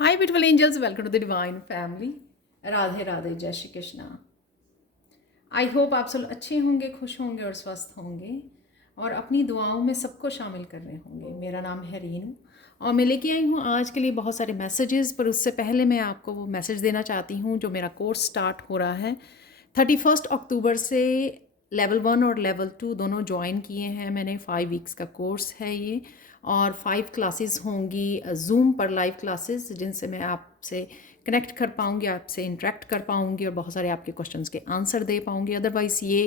Hi beautiful angels, welcome to the divine family. Radhe Radhe, जय Shri Krishna. I hope आप सब अच्छे होंगे, खुश होंगे और स्वस्थ होंगे और अपनी दुआओं में सबको शामिल कर रहे होंगे। मेरा नाम है रीनू और मैं लेके आई हूँ आज के लिए बहुत सारे मैसेजेस। पर उससे पहले मैं आपको वो मैसेज देना चाहती हूँ जो मेरा कोर्स स्टार्ट हो रहा है 31 अक्टूबर से। लेवल 1 और लेवल 2 दोनों ज्वाइन किए हैं मैंने। 5 वीक्स का कोर्स है ये और 5 क्लासेस होंगी जूम पर, लाइव क्लासेस, जिनसे मैं आपसे कनेक्ट कर पाऊँगी, आपसे इंटरेक्ट कर पाऊँगी और बहुत सारे आपके क्वेश्चंस के आंसर दे पाऊँगी। अदरवाइज़ ये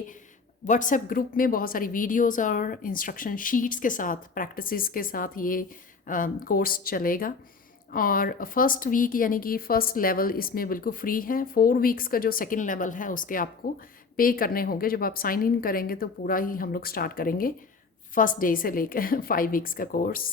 व्हाट्सएप ग्रुप में बहुत सारी वीडियोस और इंस्ट्रक्शन शीट्स के साथ, प्रैक्टिसेस के साथ ये कोर्स चलेगा। और फर्स्ट वीक यानी कि फ़र्स्ट लेवल इसमें बिल्कुल फ्री है। 4 वीक्स का जो सेकेंड लेवल है उसके आपको पे करने होंगे। जब आप साइन इन करेंगे तो पूरा ही हम लोग स्टार्ट करेंगे फर्स्ट डे से लेकर 5 वीक्स का कोर्स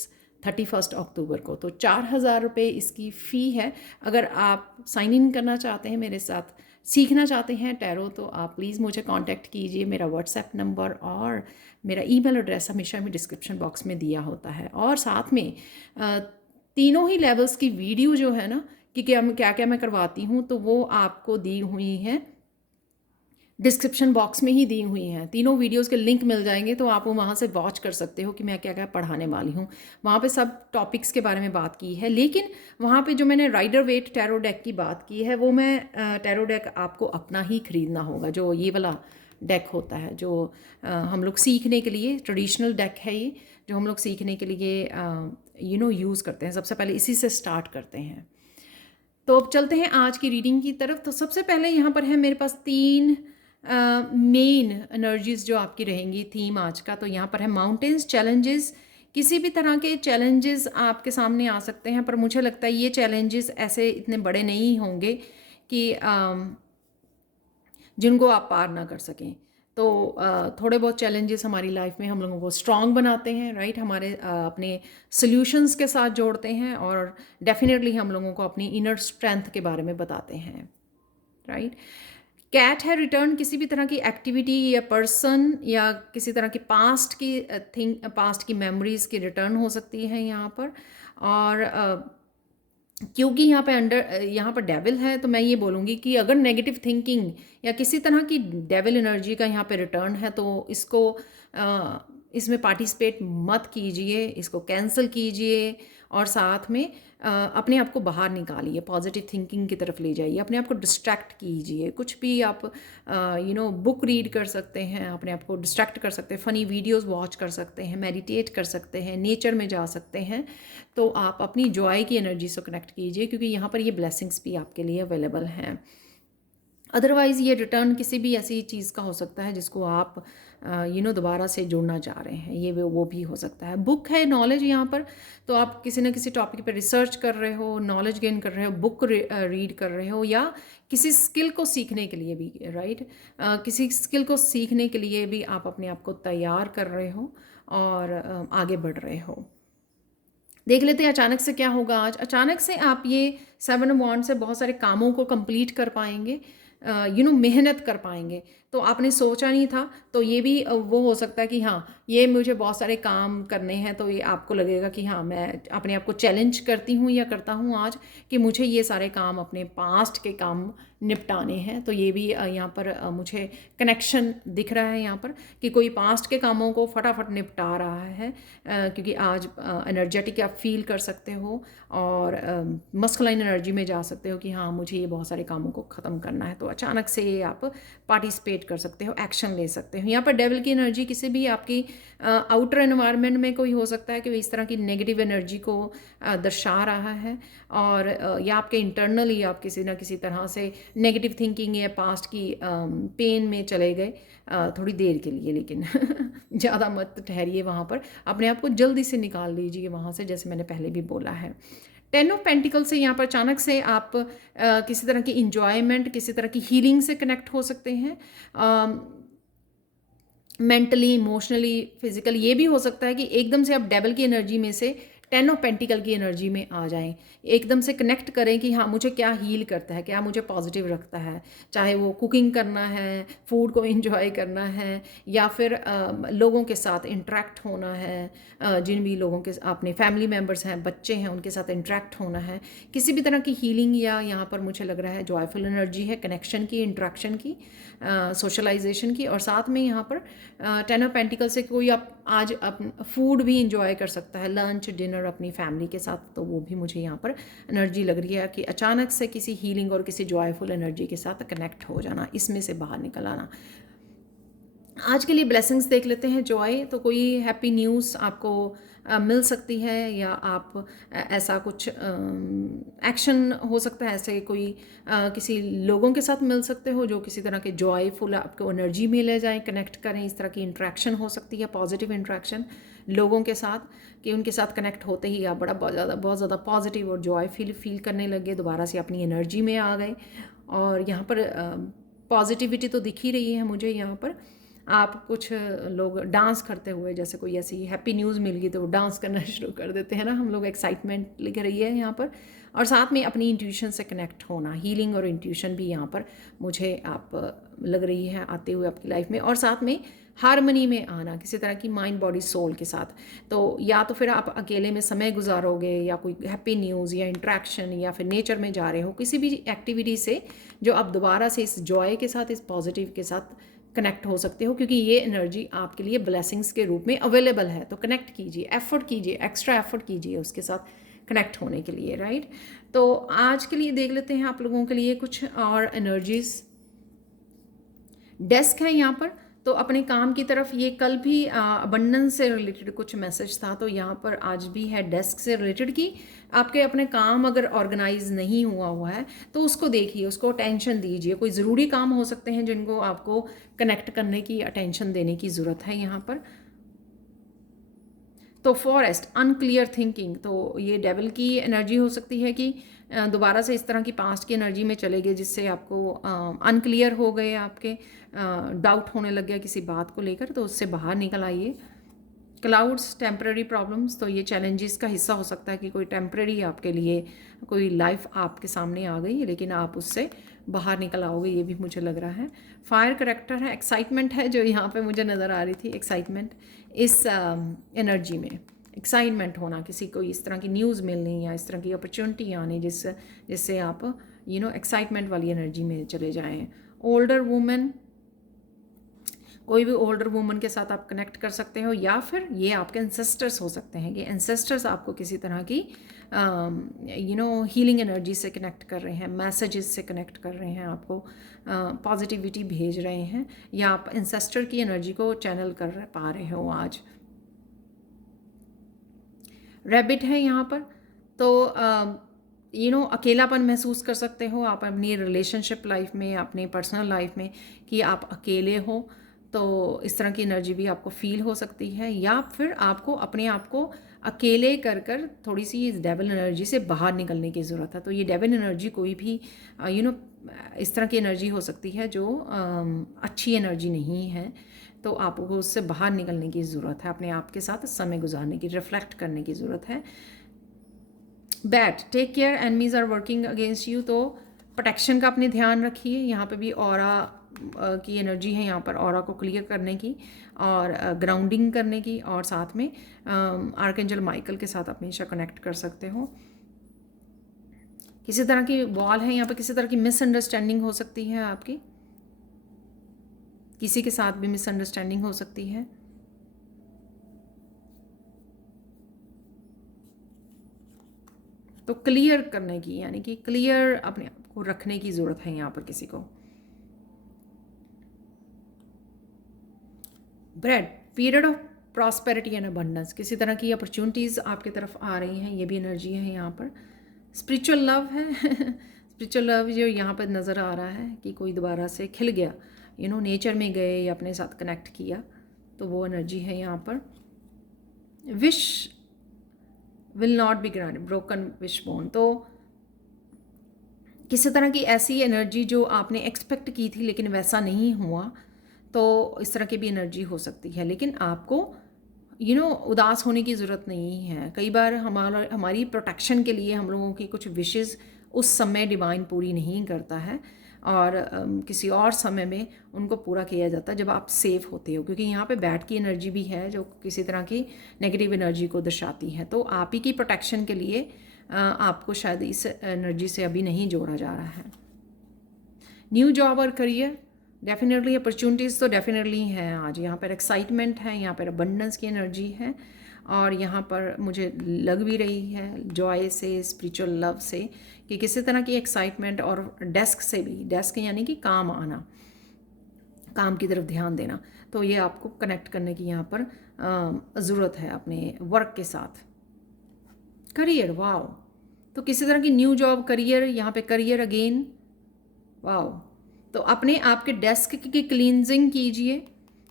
31 अक्टूबर को। तो 4,000 रुपये इसकी फ़ी है। अगर आप साइन इन करना चाहते हैं, मेरे साथ सीखना चाहते हैं टैरो, तो आप प्लीज़ मुझे कांटेक्ट कीजिए। मेरा व्हाट्सएप नंबर और मेरा ईमेल एड्रेस हमेशा भी डिस्क्रिप्शन बॉक्स में दिया होता है। और साथ में तीनों ही लेवल्स की वीडियो जो है ना कि क्या क्या मैं करवाती हूँ, तो वो आपको दी हुई हैं, डिस्क्रिप्शन बॉक्स में ही दी हुई हैं। तीनों वीडियोस के लिंक मिल जाएंगे तो आप वो वहाँ से वॉच कर सकते हो कि मैं क्या क्या पढ़ाने वाली हूँ। वहाँ पे सब टॉपिक्स के बारे में बात की है, लेकिन वहाँ पे जो मैंने राइडर वेट टैरो डेक की बात की है, वो मैं टैरो डेक आपको अपना ही खरीदना होगा। जो ये वाला डेक होता है जो हम लोग सीखने के लिए, ट्रेडिशनल डेक है ये, जो हम लोग सीखने के लिए यूज़ करते हैं। सबसे पहले इसी से स्टार्ट करते हैं। तो अब चलते हैं आज की रीडिंग की तरफ। तो सबसे पहले यहाँ पर है मेरे पास 3 मेन एनर्जीज जो आपकी रहेंगी थीम आज का। तो यहाँ पर है माउंटेन्स, चैलेंजेस। किसी भी तरह के चैलेंजेस आपके सामने आ सकते हैं, पर मुझे लगता है ये चैलेंजेस ऐसे इतने बड़े नहीं होंगे कि जिनको आप पार ना कर सकें। तो थोड़े बहुत चैलेंजेस हमारी लाइफ में हम लोगों को स्ट्रॉन्ग बनाते हैं, राइट। हमारे अपने सॉल्यूशंस के साथ जोड़ते हैं और डेफिनेटली हम लोगों को अपनी इनर स्ट्रेंथ के बारे में बताते हैं, राइट। कैट है रिटर्न। किसी भी तरह की एक्टिविटी या पर्सन या किसी तरह की पास्ट की पास्ट की मेमोरीज की रिटर्न हो सकती है यहाँ पर। और क्योंकि यहाँ पर डेविल है, तो मैं ये बोलूँगी कि अगर नेगेटिव थिंकिंग या किसी तरह की डेविल एनर्जी का यहाँ पे रिटर्न है तो इसमें पार्टिसिपेट मत कीजिए, इसको कैंसिल कीजिए और साथ में अपने आप को बाहर निकालिए, पॉजिटिव थिंकिंग की तरफ ले जाइए, अपने आप को डिस्ट्रैक्ट कीजिए। कुछ भी आप बुक रीड कर सकते हैं, अपने आप को डिस्ट्रैक्ट कर सकते हैं, फ़नी वीडियोस वॉच कर सकते हैं, मेडिटेट कर सकते हैं, नेचर में जा सकते हैं। तो आप अपनी जॉय की एनर्जी से कनेक्ट कीजिए, क्योंकि यहाँ पर ये ब्लेसिंग्स भी आपके लिए अवेलेबल हैं। अदरवाइज़ ये रिटर्न किसी भी ऐसी चीज़ का हो सकता है जिसको आप दोबारा से जुड़ना चाह रहे हैं, ये वो भी हो सकता है। बुक है नॉलेज यहाँ पर, तो आप किसी न किसी टॉपिक पर रिसर्च कर रहे हो, नॉलेज गेन कर रहे हो, बुक रीड कर रहे हो, या किसी स्किल को सीखने के लिए भी, राइट। किसी स्किल को सीखने के लिए भी आप अपने आप को तैयार कर रहे हो और आगे बढ़ रहे हो। देख लेते हैं अचानक से क्या होगा आज। अचानक से आप ये 7 वॉन्ड से बहुत सारे कामों को कंप्लीट कर पाएंगे, मेहनत कर पाएंगे। तो आपने सोचा नहीं था, तो ये भी वो हो सकता है कि हाँ, ये मुझे बहुत सारे काम करने हैं, तो ये आपको लगेगा कि हाँ, मैं अपने आप को चैलेंज करती हूँ या करता हूँ आज कि मुझे ये सारे काम, अपने पास्ट के काम निपटाने हैं। तो ये भी यहाँ पर मुझे कनेक्शन दिख रहा है यहाँ पर कि कोई पास्ट के कामों को फटाफट निपटा रहा है, क्योंकि आज एनर्जेटिक आप फील कर सकते हो और मस्कुलाइन एनर्जी में जा सकते हो कि हाँ, मुझे ये बहुत सारे कामों को ख़त्म करना है। तो अचानक से ये आप पार्टिसिपेट कर सकते हो, एक्शन ले सकते हो। यहाँ पर डेविल की एनर्जी किसी भी आपकी आउटर एनवायरनमेंट में कोई हो सकता है कि इस तरह की नेगेटिव एनर्जी को दर्शा रहा है, और या आपके इंटरनली आप किसी ना किसी तरह से नेगेटिव थिंकिंग या पास्ट की पेन में चले गए थोड़ी देर के लिए, लेकिन ज़्यादा मत ठहरिए वहाँ पर। अपने आप को जल्दी से निकाल लीजिए वहाँ से, जैसे मैंने पहले भी बोला है। 10 ऑफ पेंटिकल से यहाँ पर अचानक से आप किसी तरह की इंजॉयमेंट, किसी तरह की हीलिंग से कनेक्ट हो सकते हैं, मेंटली, इमोशनली, फिजिकली। ये भी हो सकता है कि एकदम से आप डेविल की एनर्जी में से टेन ऑफ पेंटिकल की एनर्जी में आ जाएं, एकदम से कनेक्ट करें कि हाँ मुझे क्या हील करता है, क्या मुझे पॉजिटिव रखता है, चाहे वो कुकिंग करना है, फूड को एंजॉय करना है, या फिर लोगों के साथ इंटरेक्ट होना है, जिन भी लोगों के अपने फैमिली मेम्बर्स हैं, बच्चे हैं, उनके साथ इंटरेक्ट होना है, किसी भी तरह की हीलिंग, या यहाँ पर मुझे लग रहा है जॉयफुल एनर्जी है, कनेक्शन की, इंटरेक्शन की, सोशलाइजेशन की। और साथ में यहाँ पर टेन ऑफ पेंटिकल से कोई आप आज फूड भी इंजॉय कर सकता है, लंच डिनर अपनी फैमिली के साथ, तो वो भी मुझे यहाँ पर एनर्जी लग रही है कि अचानक से किसी हीलिंग और किसी जॉयफुल एनर्जी के साथ कनेक्ट हो जाना, इसमें से बाहर निकल आना। आज के लिए ब्लेसिंग्स देख लेते हैं। जॉय, तो कोई हैप्पी न्यूज़ आपको मिल सकती है, या आप ऐसा कुछ एक्शन हो सकता है, ऐसे कोई किसी लोगों के साथ मिल सकते हो जो किसी तरह के जॉयफुल आपको एनर्जी में ले जाएं, कनेक्ट करें। इस तरह की इंट्रैक्शन हो सकती है, पॉजिटिव इंट्रैक्शन लोगों के साथ, कि उनके साथ कनेक्ट होते ही आप बहुत ज़्यादा पॉजिटिव और जॉय फील करने लगे, दोबारा से अपनी एनर्जी में आ गए। और यहाँ पर पॉजिटिविटी तो दिख ही रही है मुझे। यहाँ पर आप कुछ लोग डांस करते हुए, जैसे कोई ऐसी हैप्पी न्यूज़ मिल गई तो वो डांस करना शुरू कर देते हैं ना हम लोग, एक्साइटमेंट लिख रही है यहाँ पर। और साथ में अपनी इंट्यूशन से कनेक्ट होना, हीलिंग और इंट्यूशन भी यहाँ पर मुझे आप लग रही है आते हुए आपकी लाइफ में। और साथ में हारमनी में आना किसी तरह की माइंड बॉडी सोल के साथ। तो या तो फिर आप अकेले में समय गुजारोगे, या कोई हैप्पी न्यूज़ या इंट्रैक्शन, या फिर नेचर में जा रहे हो, किसी भी एक्टिविटी से जो आप दोबारा से इस जॉय के साथ, इस पॉजिटिव के साथ कनेक्ट हो सकते हो, क्योंकि ये एनर्जी आपके लिए ब्लेसिंग्स के रूप में अवेलेबल है। तो कनेक्ट कीजिए, एफर्ट कीजिए, एक्स्ट्रा एफर्ट कीजिए उसके साथ कनेक्ट होने के लिए, राइट। तो आज के लिए देख लेते हैं आप लोगों के लिए कुछ और एनर्जीज। डेस्क है यहाँ पर, तो अपने काम की तरफ, ये कल भी अबंडेंस से रिलेटेड कुछ मैसेज था, तो यहाँ पर आज भी है डेस्क से रिलेटेड कि आपके अपने काम अगर ऑर्गेनाइज नहीं हुआ है तो उसको देखिए, उसको अटेंशन दीजिए। कोई ज़रूरी काम हो सकते हैं जिनको आपको कनेक्ट करने की, अटेंशन देने की ज़रूरत है यहाँ पर। तो फॉरेस्ट, अनक्लियर थिंकिंग, तो ये डेविल की एनर्जी हो सकती है कि दोबारा से इस तरह की पास्ट की एनर्जी में चले गए, जिससे आपको अनक्लियर हो गए, आपके डाउट होने लग गया किसी बात को लेकर, तो उससे बाहर निकल आइए। क्लाउड्स, टेम्प्रेरी प्रॉब्लम्स, तो ये चैलेंजेस का हिस्सा हो सकता है कि कोई टेम्प्रेरी आपके लिए कोई लाइफ आपके सामने आ गई, लेकिन आप उससे बाहर निकल आओगे, ये भी मुझे लग रहा है। फायर करेक्टर है, एक्साइटमेंट है जो यहाँ पे मुझे नज़र आ रही थी, एक्साइटमेंट इस एनर्जी में, एक्साइटमेंट होना, किसी को इस तरह की न्यूज़ मिलनी या इस तरह की अपॉर्चुनिटी आनी जिससे आप एक्साइटमेंट वाली एनर्जी में चले जाएं। ओल्डर वुमेन, कोई भी ओल्डर वुमन के साथ आप कनेक्ट कर सकते हो, या फिर ये आपके एंसेस्टर्स हो सकते हैं कि एंसेस्टर्स आपको किसी तरह की हीलिंग एनर्जी से कनेक्ट कर रहे हैं, मैसेजेस से कनेक्ट कर रहे हैं, आपको पॉजिटिविटी भेज रहे हैं, या आप एंसेस्टर की एनर्जी को चैनल कर पा रहे हो आज। रैबिट है यहाँ पर, तो अकेलापन महसूस कर सकते हो आप अपनी रिलेशनशिप लाइफ में, अपने पर्सनल लाइफ में, कि आप अकेले हो, तो इस तरह की एनर्जी भी आपको फील हो सकती है। या फिर आपको अपने आप को अकेले कर थोड़ी सी इस डेविल एनर्जी से बाहर निकलने की ज़रूरत है। तो ये डेविल एनर्जी कोई भी इस तरह की एनर्जी हो सकती है जो अच्छी एनर्जी नहीं है, तो आपको उससे बाहर निकलने की ज़रूरत है, अपने आप के साथ समय गुजारने की, रिफ्लेक्ट करने की ज़रूरत है। But, take care, enemies are working against you, तो प्रोटेक्शन का अपने ध्यान रखिए। यहाँ पे भी ऑरा की एनर्जी है, यहाँ पर ऑरा को क्लियर करने की और ग्राउंडिंग करने की, और साथ में आर्कएंजल माइकल के साथ आप हमेशा कनेक्ट कर सकते हो। किसी तरह की वॉल है यहाँ पर, किसी तरह की मिसअंडरस्टैंडिंग हो सकती है आपकी, किसी के साथ भी मिसअंडरस्टैंडिंग हो सकती है। तो क्लियर करने की, यानी कि क्लियर अपने आप को रखने की ज़रूरत है यहाँ पर किसी को। Bread, period of prosperity and abundance, किसी तरह की अपॉर्चुनिटीज़ आपकी तरफ आ रही हैं, ये भी एनर्जी है यहाँ पर। स्पिरिचुअल लव है स्पिरिचुअल लव जो यहाँ पर नज़र आ रहा है कि कोई दोबारा से खिल गया, नेचर में गए या अपने साथ कनेक्ट किया, तो वो एनर्जी है यहाँ पर। Wish will not be granted, broken wish bone, तो किसी तरह की ऐसी एनर्जी जो आपने एक्सपेक्ट की थी लेकिन वैसा नहीं हुआ, तो इस तरह की भी एनर्जी हो सकती है। लेकिन आपको उदास होने की ज़रूरत नहीं है। कई बार हमारी प्रोटेक्शन के लिए हम लोगों की कुछ विशेज़ उस समय डिवाइन पूरी नहीं करता है, और किसी और समय में उनको पूरा किया जाता है जब आप सेफ होते हो, क्योंकि यहाँ पे बैट की एनर्जी भी है जो किसी तरह की नेगेटिव एनर्जी को दर्शाती है। तो आप ही की प्रोटेक्शन के लिए आपको शायद इस एनर्जी से अभी नहीं जोड़ा जा रहा है। न्यू जॉब और करियर, डेफिनेटली अपॉर्चुनिटीज़ तो डेफिनेटली हैं आज। यहाँ पर एक्साइटमेंट है, यहाँ पर अबंडेंस की एनर्जी है, और यहाँ पर मुझे लग भी रही है जॉय से, स्पिरिचुअल लव से, कि किसी तरह की एक्साइटमेंट, और डेस्क से भी, डेस्क यानी कि काम आना, काम की तरफ ध्यान देना। तो ये आपको कनेक्ट करने की यहाँ पर ज़रूरत है अपने वर्क के साथ। करियर, वाओ, तो किसी तरह की न्यू जॉब, करियर, यहाँ पे करियर अगेन, वाओ। तो अपने आपके डेस्क की क्लींजिंग कीजिए,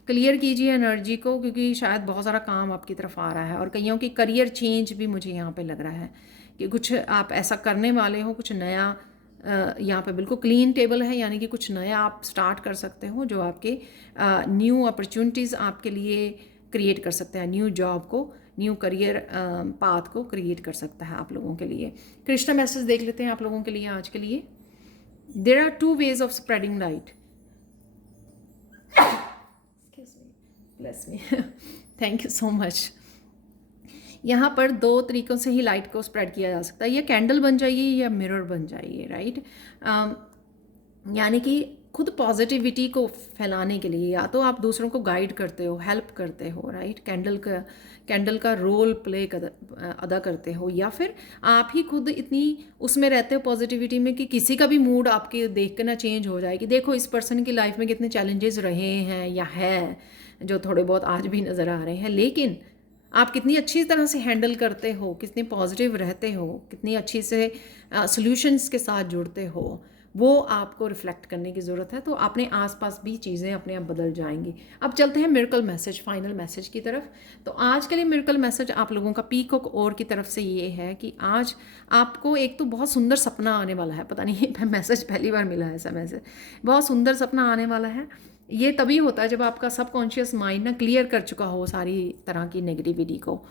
क्लियर कीजिए एनर्जी को, क्योंकि शायद बहुत सारा काम आपकी तरफ आ रहा है। और कईयों की करियर चेंज भी मुझे यहाँ पे लग रहा है कि कुछ आप ऐसा करने वाले हो, कुछ नया। यहाँ पे बिल्कुल क्लीन टेबल है, यानी कि कुछ नया आप स्टार्ट कर सकते हो जो आपके न्यू अपॉर्चुनिटीज़ आपके लिए क्रिएट कर सकते हैं, न्यू जॉब को, न्यू करियर पाथ को क्रिएट कर सकता है आप लोगों के लिए। कृष्णा मैसेज देख लेते हैं आप लोगों के लिए आज के लिए। There are 2 ways of spreading light. Excuse me, bless me. Thank you so much. यहाँ पर 2 तरीक़ों से ही लाइट को स्प्रेड किया जा सकता है, या कैंडल बन जाइए या मिरर बन जाइए, राइट। यानी कि खुद पॉजिटिविटी को फैलाने के लिए या तो आप दूसरों को गाइड करते हो, हेल्प करते हो, राइट, कैंडल का रोल प्ले अदा करते हो, या फिर आप ही खुद इतनी उसमें रहते हो पॉजिटिविटी में कि किसी का भी मूड आपके देख कर ना चेंज हो जाए कि देखो इस पर्सन की लाइफ में कितने चैलेंजेस रहे हैं या है, जो थोड़े बहुत आज भी नज़र आ रहे हैं, लेकिन आप कितनी अच्छी तरह से हैंडल करते हो, कितने पॉजिटिव रहते हो, कितनी अच्छी से सॉल्यूशंस के साथ जुड़ते हो, वो आपको रिफ्लेक्ट करने की ज़रूरत है। तो अपने आसपास भी चीज़ें अपने आप बदल जाएंगी। अब चलते हैं मिरेकल मैसेज, फाइनल मैसेज की तरफ। तो आज के लिए मिरेकल मैसेज आप लोगों का पीकॉक और की तरफ से ये है कि आज आपको एक तो बहुत सुंदर सपना आने वाला है। पता नहीं मैसेज पहली बार मिला है ऐसा मैसेज, बहुत सुंदर सपना आने वाला है। ये तभी होता है जब आपका सबकॉन्शियस माइंड ना क्लियर कर चुका हो सारी तरह की नेगेटिविटी को।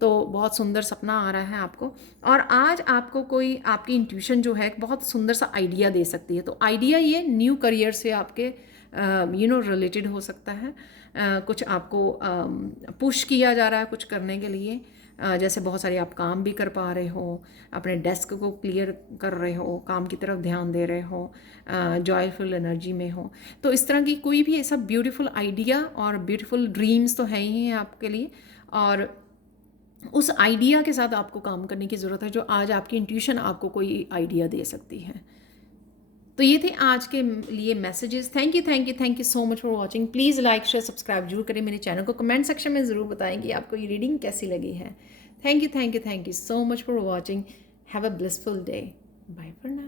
तो बहुत सुंदर सपना आ रहा है आपको, और आज आपको कोई आपकी इंट्यूशन जो है बहुत सुंदर सा आइडिया दे सकती है। तो आइडिया ये न्यू करियर से आपके रिलेटेड हो सकता है। कुछ आपको पुश किया जा रहा है कुछ करने के लिए, जैसे बहुत सारे आप काम भी कर पा रहे हो, अपने डेस्क को क्लियर कर रहे हो, काम की तरफ ध्यान दे रहे हो, जॉयफुल एनर्जी में हो। तो इस तरह की कोई भी ऐसा ब्यूटीफुल आइडिया और ब्यूटीफुल ड्रीम्स तो है ही हैं आपके लिए, और उस आइडिया के साथ आपको काम करने की ज़रूरत है जो आज आपकी इंट्यूशन आपको कोई आइडिया दे सकती है। तो ये थे आज के लिए messages. Thank you so much for watching. Please like share subscribe जरूर करें मेरे चैनल को। कमेंट सेक्शन में ज़रूर बताएं कि आपको ये रीडिंग कैसी लगी है। Thank you so much for watching. Have a blissful day. Bye for now.